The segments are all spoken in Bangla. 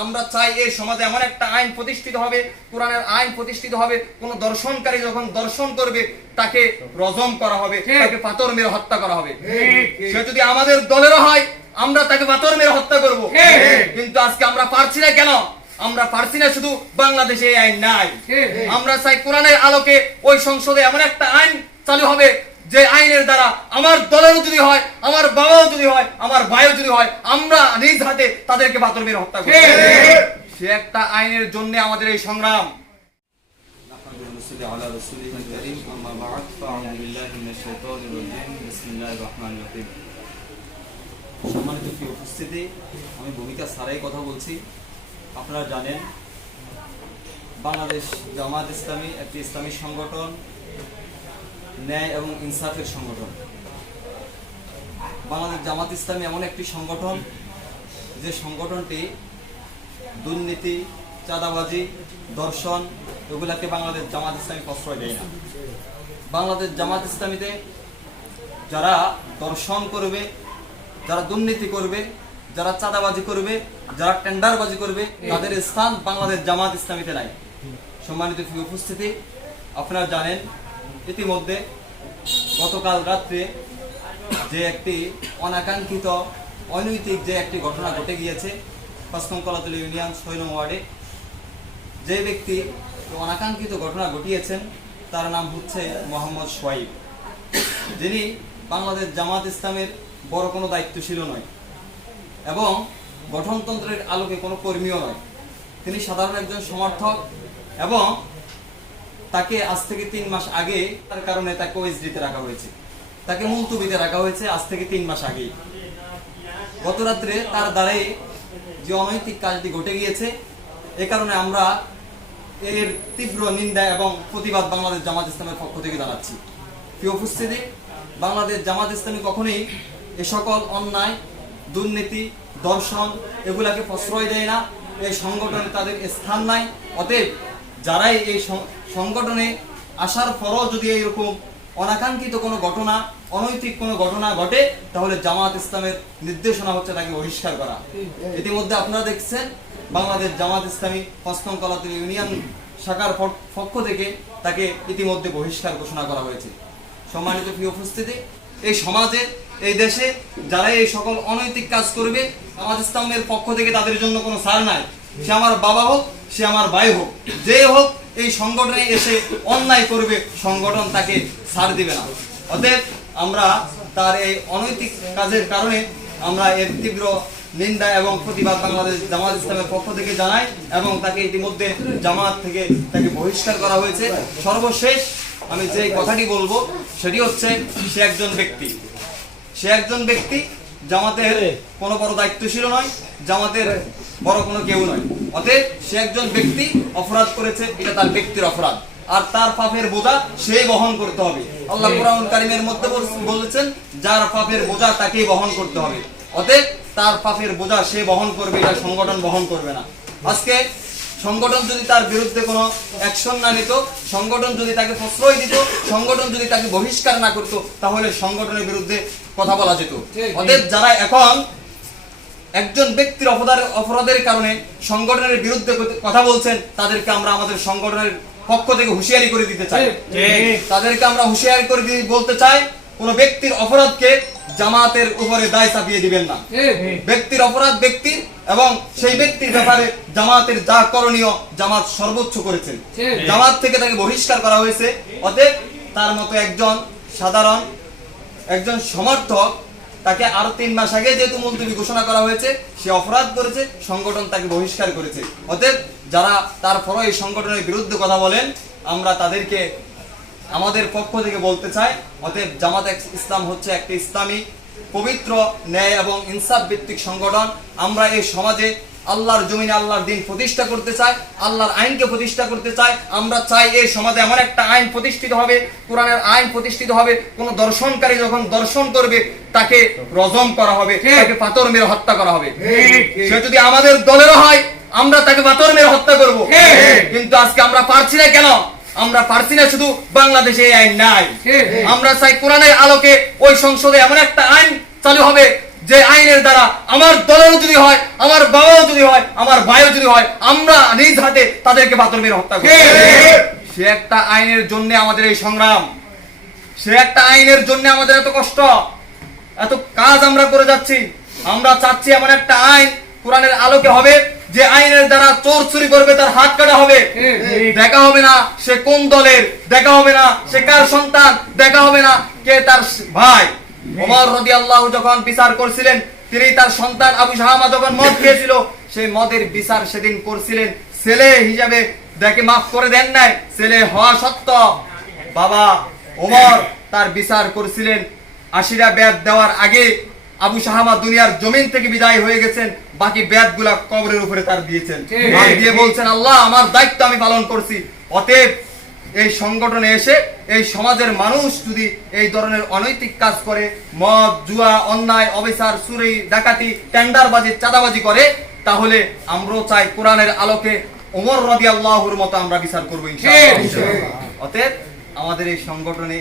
আমরা চাই এই সমাজে এমন একটা আইন প্রতিষ্ঠিত হবে, কোরআনের আইন প্রতিষ্ঠিত হবে, কোন দর্শনকারী যখন দর্শন করবে তাকে রজম করা হবে, তাকে পাথর মেরে হত্যা করা হবে। সে যদি আমাদের দলেরও হয় আমরা তাকে পাথর মেরে হত্যা করব। কিন্তু আজকে আমরা পারছি না। কেন আমরা পারছি না? শুধু বাংলাদেশে এই আইন নাই। আমরা চাই কোরআনের আলোকে ওই সংসদে এমন একটা আইন চালু হবে যে আইনের দ্বারা আমার দলেরও যদি হয়, আমার বাবাও যদি হয়, আমার ভাইও যদি হয়, আমরা নিজ হাতে তাদেরকে পাথর মেরে হত্যা করব। সে একটা আইনের জন্য আমাদের এই সংগ্রাম। সম্মানিত উপস্থিতি, আমি ভূমিকা ছাড়াই কথা বলছি। আপনারা জানেন বাংলাদেশ জামাত ইসলামী একটি ইসলামী সংগঠন, ন্যায় এবং ইনসাফের সংগঠন। বাংলাদেশ জামাত ইসলামী এমন একটি সংগঠন যে সংগঠনটি দুর্নীতি, চাঁদাবাজি, ধর্ষণ এগুলাকে বাংলাদেশ জামাত ইসলামী প্রশ্রয় দেয় না। বাংলাদেশ জামাত ইসলামীতে যারা ধর্ষণ করবে, যারা দুর্নীতি করবে, যারা চাঁদাবাজি করবে, যারা টেন্ডারবাজি করবে, তাদের স্থান বাংলাদেশ জামাত ইসলামীতে নাই। সম্মানিত উপস্থিতি, আপনারা জানেন ইতিমধ্যে গতকাল রাত্রে যে একটি অনাকাঙ্ক্ষিত অনৈতিক যে একটি ঘটনা ঘটে গিয়েছে ৫ নং কলাতলী ইউনিয়ন ৬ নং ওয়ার্ডে, যে ব্যক্তি অনাকাঙ্ক্ষিত ঘটনা ঘটিয়েছেন তার নাম হচ্ছে মোহাম্মদ সোহাইব, যিনি বাংলাদেশ জামাত ইসলামের বড় কোনো দায়িত্বশীল নয় এবং গঠনতন্ত্রের আলোকে কোনো কর্মীও নয়। তিনি সাধারণ একজন সমর্থক এবং তাকে আজ থেকে ৩ মাস আগে তার কারণে তাকে ওএসডিতে রাখা হয়েছে, তাকে মুলতবিতে রাখা হয়েছে আজ থেকে ৩ মাস আগে। গত রাত্রে তার দ্বারাই যে অনৈতিক কাজটি ঘটে গিয়েছে, এ কারণে আমরা এর তীব্র নিন্দা এবং প্রতিবাদ বাংলাদেশ জামাত ইসলামের পক্ষ থেকে জানাচ্ছি। প্রিয় উপস্থিতি, বাংলাদেশ জামাত ইসলামী কখনোই এ সকল অন্যায়, দুর্নীতি, ধর্ষণ এগুলাকে প্রশ্রয় দেয় না। এই সংগঠনে তাদের স্থান নাই। অতএব যারাই এই সংগঠনে আসার পরও যদি এইরকম অনাকাঙ্ক্ষিত কোনো ঘটনা, অনৈতিক কোনো ঘটনা ঘটে, তাহলে জামাত ইসলামের নির্দেশনা হচ্ছে তাকে বহিষ্কার করা। ইতিমধ্যে আপনারা দেখছেন বাংলাদেশ জামাত ইসলামী ৫ নং কলাতলী ইউনিয়ন শাখার পক্ষ থেকে তাকে ইতিমধ্যে বহিষ্কার ঘোষণা করা হয়েছে। সম্মানিত প্রিয় উপস্থিতি, এই সমাজে, এই দেশে যারা এই সকল অনৈতিক কাজ করবে, জামাত ইসলামের পক্ষ থেকে তাদের জন্য কোনো ছাড় নাই। সে আমার বাবা হোক, সে আমার ভাই হোক, যে হোক, এই সংগঠনে এসে অন্যায় করবে, সংগঠন তাকে ছাড় দিবে না। অতএব আমরা তার এই অনৈতিক কাজের কারণে আমরা এর তীব্র নিন্দা এবং প্রতিবাদ বাংলাদেশ জামাত ইসলামের পক্ষ থেকে জানাই এবং তাকে ইতিমধ্যে জামাত থেকে তাকে বহিষ্কার করা হয়েছে। সর্বশেষ আমি যে কথাটি বলবো সেটি হচ্ছে, সে একজন ব্যক্তি জামাতের কোনো বড় দায়িত্বশীল নয়, জামাতের বড় কোনো কেউ নয়। অতএব সে একজন ব্যক্তি অপরাধ করেছে, এটা তার ব্যক্তির অপরাধ, আর তার পাপের বোঝা সেই বহন করতে হবে। আল্লাহ কোরআন কারীমের মধ্যে বলেছেন, যার পাপের বোঝা তাকেই বহন করতে হবে। অতএব তার পাপের বোঝা সে বহন করবে, এটা সংগঠন বহন করবে না। আজকে সংগঠন যদি তার বিরুদ্ধে কোনো অ্যাকশন না নিত, সংগঠন যদি তাকে প্রশ্রয় দিত, সংগঠন যদি তাকে বহিষ্কার না করতো, তাহলে সংগঠনের বিরুদ্ধে কথা বলা যেত। অতএব যারা এখন একজন ব্যক্তির অপরাধের কারণে সংগঠনের বিরুদ্ধে কথা বলছেন, তাদেরকে আমরা আমাদের সংগঠনের পক্ষ থেকে হুঁশিয়ারি করে দিতে চাই। তাদেরকে আমরা হুঁশিয়ারি করে বলতে চাই, কোন ব্যক্তির অপরাধকে জামাতের উপরে দায় চাপিয়ে দিবেন না। ব্যক্তির অপরাধ ব্যক্তির, এবং সেই ব্যক্তির ব্যাপারে জামাতের যা করণীয় জামাত সর্বোচ্চ করেছেন। জামাত থেকে তাকে বহিষ্কার করা হয়েছে। অতএব তার মতো একজন সাধারণ একজন সমর্থক, তাকে আরো ৩ মাস আগে যেহেতু মুলতবি ঘোষণা করা হয়েছে, সে অপরাধ করেছে, সংগঠন তাকে বহিষ্কার করেছে। অতএব যারা তারপরও এই সংগঠনের বিরুদ্ধে কথা বলেন, আমরা তাদেরকে আমাদের পক্ষ থেকে বলতে চাই, অতএব জামাত ইসলাম হচ্ছে একটি ইসলামী, পবিত্র, ন্যায় এবং ইনসাফ ভিত্তিক সংগঠন। আমরা এই সমাজে আল্লাহর জমিনে আল্লাহর দিন প্রতিষ্ঠা করতে চাই, আল্লাহর আইনকে প্রতিষ্ঠা করতে চাই। আমরা চাই এই সমাজে এমন একটা আইন প্রতিষ্ঠিত হবে, কোরআনের আইন প্রতিষ্ঠিত হবে, কোন দর্শনকারী যখন দর্শন করবে তাকে রজম করা হবে, তাকে পাথর মেরে হত্যা করা হবে। সে যদি আমাদের দলেরও হয় আমরা তাকে পাথর মেরে হত্যা করব। কিন্তু আজকে আমরা পারছি না। কেন আমরা পারছি না? শুধু বাংলাদেশে এই আইন নাই। আমরা চাই কোরআনের আলোকে ওই সংসদে এমন একটা আইন চালু হবে যে আইনের দ্বারা আমার দলেও যদি হয়, আমার বাবাও যদি হয়, আমার ভাইও যদি হয়, আমরা নিজ হাতে তাদেরকে পাথর মেরে হত্যা করি। সে একটা আইনের জন্য আমাদের এই সংগ্রাম, সে একটা আইনের জন্য আমাদের এত কষ্ট, এত কাজ আমরা করে যাচ্ছি। আমরা চাচ্ছি এমন একটা আইন কোরআনের আলোকে হবে, যে আইনের দ্বারা চোর চুরি করবে তার হাত কাটা হবে, দেখা হবে না সে কোন দলের, দেখা হবে না সে কার সন্তান, দেখা হবে না কে তার ভাই। ওমর রাদিয়াল্লাহু যখন বিচার করছিলেন, তিনি তার সন্তান আবু শাহামা যখন মদ খেয়েছিল, সেই মদের বিচার সেদিন করছিলেন ছেলে হিসাবে, দেখে মাফ করে দেন নাই, ছেলে হওয়া সত্ত্বেও বাবা ওমর তার বিচার করছিলেন। ৮০টা বেত দেওয়ার আগে আবু শাহামা দুনিয়ার জমিন থেকে বিদায় হয়ে গেছেন, বাকি বেতগুলা কবরের উপরে তার দিয়েছেন, আর দিয়ে বলছেন আল্লাহ আমার দায়িত্ব আমি পালন করছি। অতএব এই সংগঠনে এসে এই সমাজের মানুষ যদি এই ধরনের অনৈতিক কাজ করে, মদ জুয়া অন্যায় অবিচার চুরি ডাকাতি টেন্ডারবাজি চাঁদাবাজি করে, তাহলে আমরাও চাই কোরআনের আলোকে ওমর রাদিয়াল্লাহুর মতো আমরা বিচার করবো ইনশাআল্লাহ। অতএব আমাদের এই সংগঠনে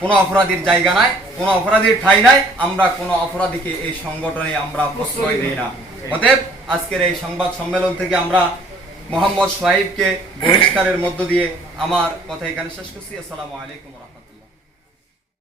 কোনো অপরাধীর জায়গা নাই, কোনো অপরাধীর ঠাঁই নাই, আমরা কোনো অপরাধীকে এই সংগঠনে আমরা প্রশ্রয় দিই না। অতএব আজকের এই সংবাদ সম্মেলন থেকে আমরা মোহাম্মদ সোহাইবকে বহিষ্কারের মধ্য দিয়ে আমার কথা এখানে শেষ করছি। আসসালামু আলাইকুম ওয়া রাহমাতুল্লাহ।